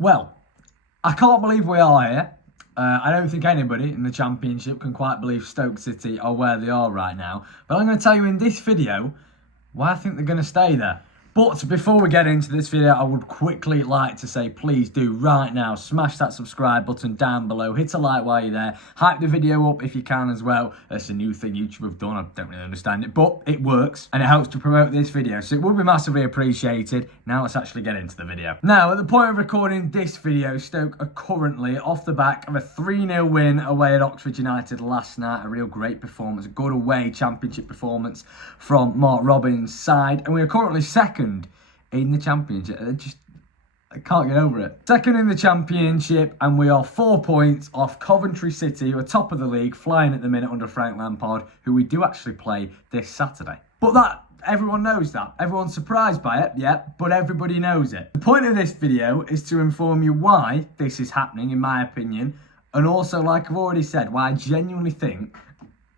Well, I can't believe we are here. I don't think anybody in the Championship can quite believe Stoke City are where they are right now. But I'm going to tell you in this video why I think they're going to stay there. But before we get into this video, I would quickly like to say, please do right now, smash that subscribe button down below, hit a like while you're there, hype the video up if you can as well. That's a new thing YouTube have done, I don't really understand it, but it works and it helps to promote this video, so it would be massively appreciated. Now let's actually get into the video. Now, at the point of recording this video, Stoke are currently off the back of a 3-0 win away at Oxford United last night. A real great performance, a good away Championship performance from Mark Robbins' side, and we are currently second in the Championship. I can't get over it. Second in the Championship, and we are 4 points off Coventry City, who are top of the league, flying at the minute under Frank Lampard, who we do actually play this Saturday. But that, everyone knows that. Everyone's surprised by it, yeah, but everybody knows it. The point of this video is to inform you why this is happening, in my opinion, and also, like I've already said, why I genuinely think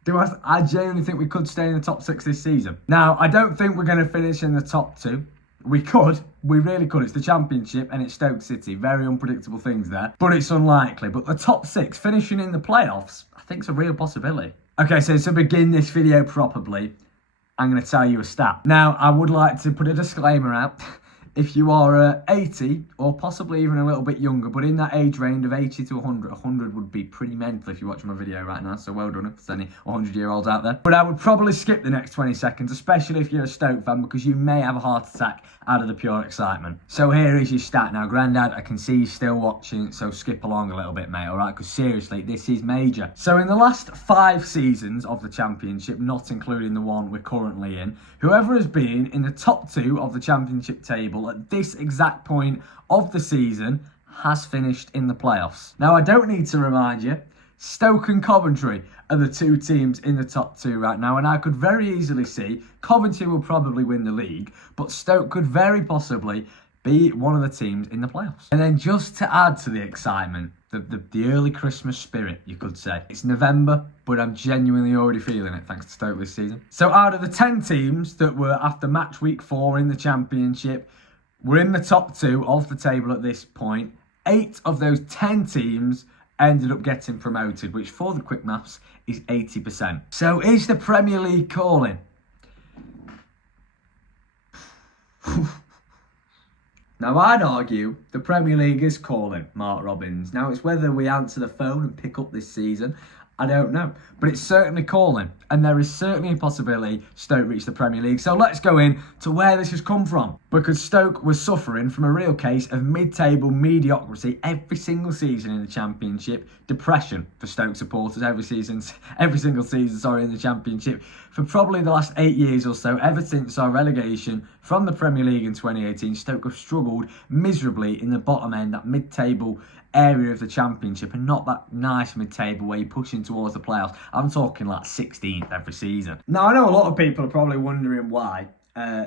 we could stay in the top 6 this season. Now, I don't think we're going to finish in the top 2. We really could. It's the Championship and it's Stoke City. Very unpredictable things there, but it's unlikely. But the top 6, finishing in the playoffs, I think is a real possibility. Okay, so to begin this video properly, I'm going to tell you a stat. Now, I would like to put a disclaimer out. If you are 80 or possibly even a little bit younger, but in that age range of 80 to 100, 100 would be pretty mental if you're watching my video right now, so well done if there's any 100-year-olds out there. But I would probably skip the next 20 seconds, especially if you're a Stoke fan, because you may have a heart attack out of the pure excitement. So here is your stat. Now, Grandad, I can see you still watching, so skip along a little bit, mate, alright? Because seriously, this is major. So in the last 5 seasons of the Championship, not including the one we're currently in, whoever has been in the top 2 of the Championship table at this exact point of the season has finished in the playoffs. Now, I don't need to remind you, Stoke and Coventry are the 2 teams in the top 2 right now, and I could very easily see Coventry will probably win the league, but Stoke could very possibly be one of the teams in the playoffs. And then just to add to the excitement, the early Christmas spirit, you could say. It's November, but I'm genuinely already feeling it thanks to Stoke this season. So out of the 10 teams that were after match week 4 in the Championship, we're in the top 2 of the table at this point. 8 of those 10 teams ended up getting promoted, which for the quick maths is 80%. So is the Premier League calling? Now, I'd argue the Premier League is calling Mark Robbins. Now, it's whether we answer the phone and pick up this season, I don't know. But it's certainly calling. And there is certainly a possibility Stoke reach the Premier League. So let's go in to where this has come from. Because Stoke was suffering from a real case of mid-table mediocrity every single season in the Championship. Depression for Stoke supporters every single season in the Championship. For probably the last 8 years or so, ever since our relegation from the Premier League in 2018, Stoke have struggled miserably in the bottom end, that mid-table area of the Championship, and not that nice mid-table where you're pushing towards the playoffs. I'm talking like 16th every season. Now, I know a lot of people are probably wondering why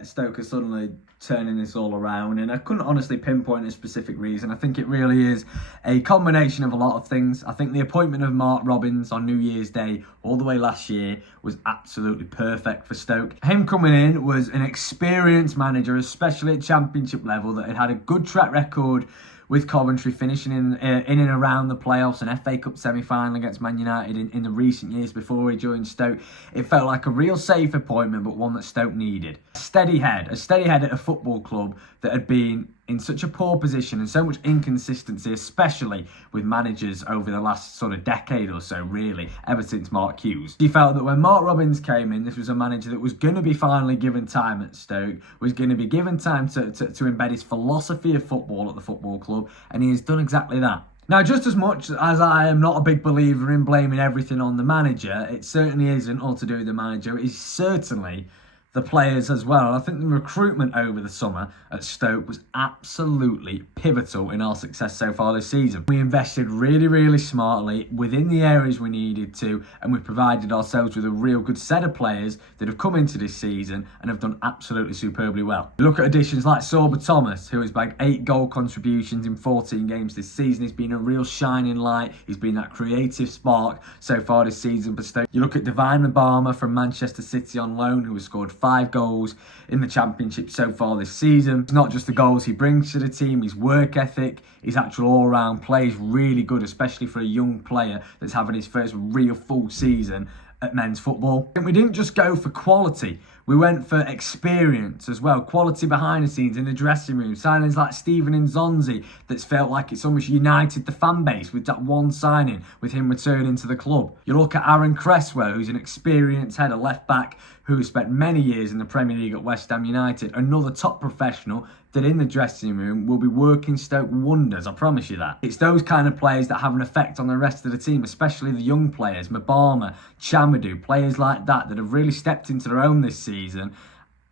Stoke are suddenly turning this all around, and I couldn't honestly pinpoint a specific reason. I think it really is a combination of a lot of things. I think the appointment of Mark Robbins on New Year's Day all the way last year was absolutely perfect for Stoke. Him coming in was an experienced manager, especially at Championship level, that had a good track record with Coventry, finishing in and around the playoffs, an FA Cup semi-final against Man United in the recent years before he joined Stoke. It felt like a real safe appointment, but one that Stoke needed. A steady head at a football club that had been in such a poor position and so much inconsistency, especially with managers over the last sort of decade or so, really, ever since Mark Hughes. He felt that when Mark Robbins came in, this was a manager that was going to be finally given time at Stoke, was going to be given time to embed his philosophy of football at the football club, and he has done exactly that. Now, just as much as I am not a big believer in blaming everything on the manager, it certainly isn't all to do with the manager. It is certainly the players as well. And I think the recruitment over the summer at Stoke was absolutely pivotal in our success so far this season. We invested really, really smartly within the areas we needed to, and we provided ourselves with a real good set of players that have come into this season and have done absolutely superbly well. Look at additions like Sorba Thomas, who has bagged 8 goal contributions in 14 games this season. He's been a real shining light. He's been that creative spark so far this season for Stoke. You look at Divine Mbama from Manchester City on loan, who has scored 5 goals in the Championship so far this season. It's not just the goals he brings to the team, his work ethic, his actual all-round play is really good, especially for a young player that's having his first real full season at men's football. And we didn't just go for quality, we went for experience as well. Quality behind the scenes, in the dressing room. Signings like Steven Nzonzi that's felt like it's almost united the fan base with that one signing, with him returning to the club. You look at Aaron Cresswell, who's an experienced header left back who has spent many years in the Premier League at West Ham United. Another top professional that in the dressing room will be working Stoke wonders, I promise you that. It's those kind of players that have an effect on the rest of the team, especially the young players, Mbama, Chamadou, players like that have really stepped into their own this season.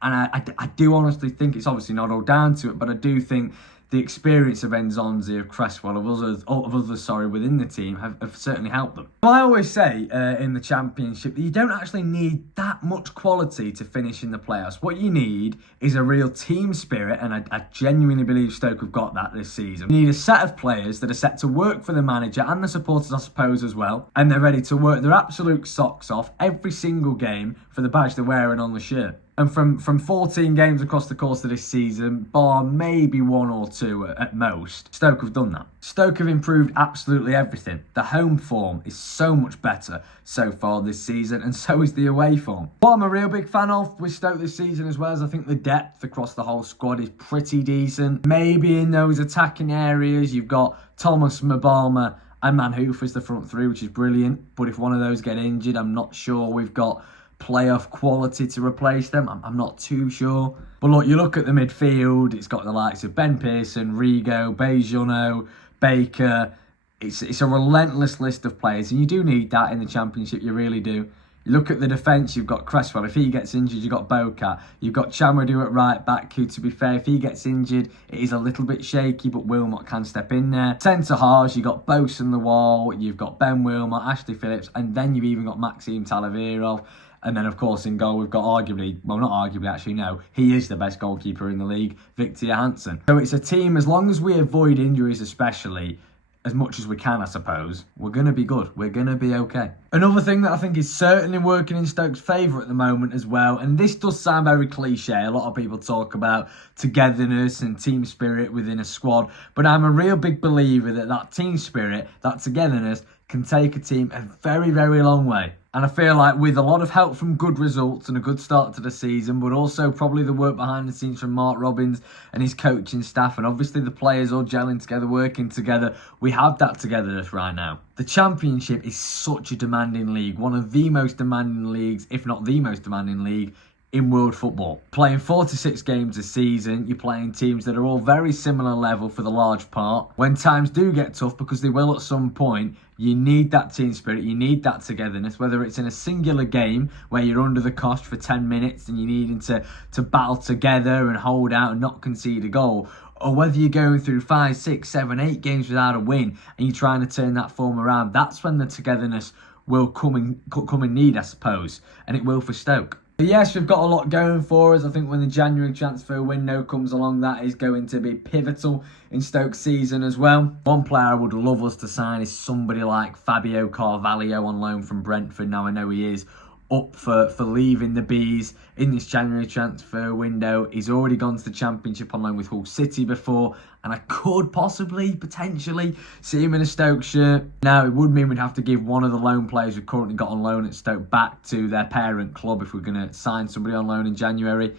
And I do honestly think it's obviously not all down to it, but I do think the experience of Nzonzi, of Cresswell, of others within the team have certainly helped them. Well, I always say in the Championship that you don't actually need that much quality to finish in the playoffs. What you need is a real team spirit, and I genuinely believe Stoke have got that this season. You need a set of players that are set to work for the manager and the supporters, I suppose, as well, and they're ready to work their absolute socks off every single game for the badge they're wearing on the shirt. And from 14 games across the course of this season, bar maybe 1 or 2 at most, Stoke have done that. Stoke have improved absolutely everything. The home form is so much better so far this season, and so is the away form. What I'm a real big fan of with Stoke this season as well is I think the depth across the whole squad is pretty decent. Maybe in those attacking areas, you've got Thomas, Mbama and Manhoof as the front three, which is brilliant. But if one of those get injured, I'm not sure we've got playoff quality to replace them. I'm not too sure. But look, you look at the midfield, it's got the likes of Ben Pearson, Rigo, Bejono, Baker. It's a relentless list of players, and you do need that in the Championship, you really do. You look at the defence, you've got Cresswell. If he gets injured, you've got Bocat. You've got Chamadou at right back, who, to be fair, if he gets injured, it is a little bit shaky, but Wilmot can step in there. Centre halves, you've got Bose on the wall, you've got Ben Wilmot, Ashley Phillips, and then you've even got Maxime Talavirov. And then, of course, in goal, we've got arguably, well, not arguably, actually, no, he is the best goalkeeper in the league, Victor Johansson. So it's a team, as long as we avoid injuries especially, as much as we can, I suppose, we're going to be good. We're going to be okay. Another thing that I think is certainly working in Stoke's favour at the moment as well, and this does sound very cliche, a lot of people talk about togetherness and team spirit within a squad, but I'm a real big believer that that team spirit, that togetherness, can take a team a very, very long way. And I feel like with a lot of help from good results and a good start to the season, but also probably the work behind the scenes from Mark Robbins and his coaching staff, and obviously the players all gelling together, working together, we have that togetherness right now. The Championship is such a demanding league, one of the most demanding leagues, if not the most demanding league, in world football. Playing 46 games a season, you're playing teams that are all very similar level for the large part. When times do get tough, because they will at some point, you need that team spirit, you need that togetherness, whether it's in a singular game where you're under the cost for 10 minutes and you're needing to battle together and hold out and not concede a goal, or whether you're going through 5, 6, 7, 8 games without a win and you're trying to turn that form around. That's when the togetherness will come in need, I suppose, and it will for Stoke. But yes, we've got a lot going for us. I think when the January transfer window comes along, that is going to be pivotal in Stoke's season as well. One player I would love us to sign is somebody like Fabio Carvalho on loan from Brentford. Now, I know he is up for leaving the Bees in this January transfer window. He's already gone to the Championship on loan with Hull City before, and I could potentially see him in a Stoke shirt. Now, it would mean we'd have to give one of the loan players we've currently got on loan at Stoke back to their parent club if we're going to sign somebody on loan in January.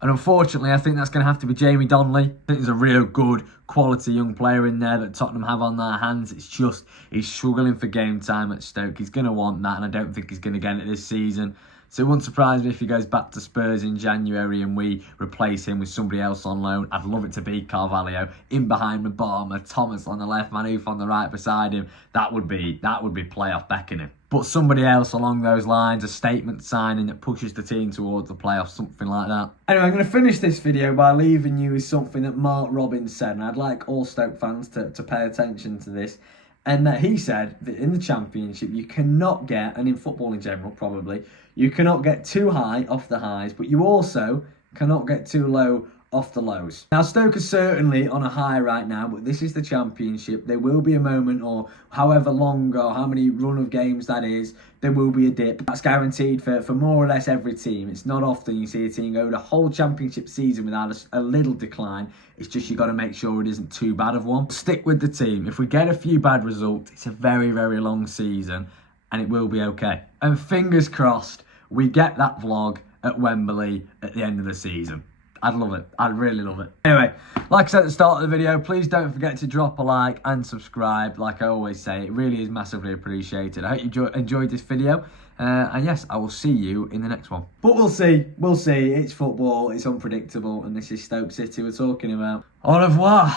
And unfortunately, I think that's going to have to be Jamie Donnelly. I think there's a real good quality young player in there that Tottenham have on their hands. It's just, he's struggling for game time at Stoke. He's going to want that, and I don't think he's going to get it this season. So it wouldn't surprise me if he goes back to Spurs in January and we replace him with somebody else on loan. I'd love it to be Carvalho in behind Mbama, Thomas on the left, Manhoof on the right beside him. That would be playoff beckoning. But somebody else along those lines, a statement signing that pushes the team towards the playoffs, something like that. Anyway, I'm going to finish this video by leaving you with something that Mark Robbins said, and I'd like all Stoke fans to pay attention to this. And that he said that in the Championship, you cannot get, and in football in general probably, you cannot get too high off the highs, but you also cannot get too low off the lows. Now, Stoke are certainly on a high right now, but this is the Championship. There will be a moment, or however long or how many run of games that is, there will be a dip. That's guaranteed for more or less every team. It's not often you see a team go the whole Championship season without a little decline. It's just you got to make sure it isn't too bad of one. Stick with the team. If we get a few bad results, it's a very, very long season, and it will be okay. And fingers crossed, we get that vlog at Wembley at the end of the season. I'd love it. I'd really love it. Anyway, like I said at the start of the video, please don't forget to drop a like and subscribe. Like I always say, it really is massively appreciated. I hope you enjoyed this video. And yes, I will see you in the next one. But we'll see. We'll see. It's football. It's unpredictable. And this is Stoke City we're talking about. Au revoir.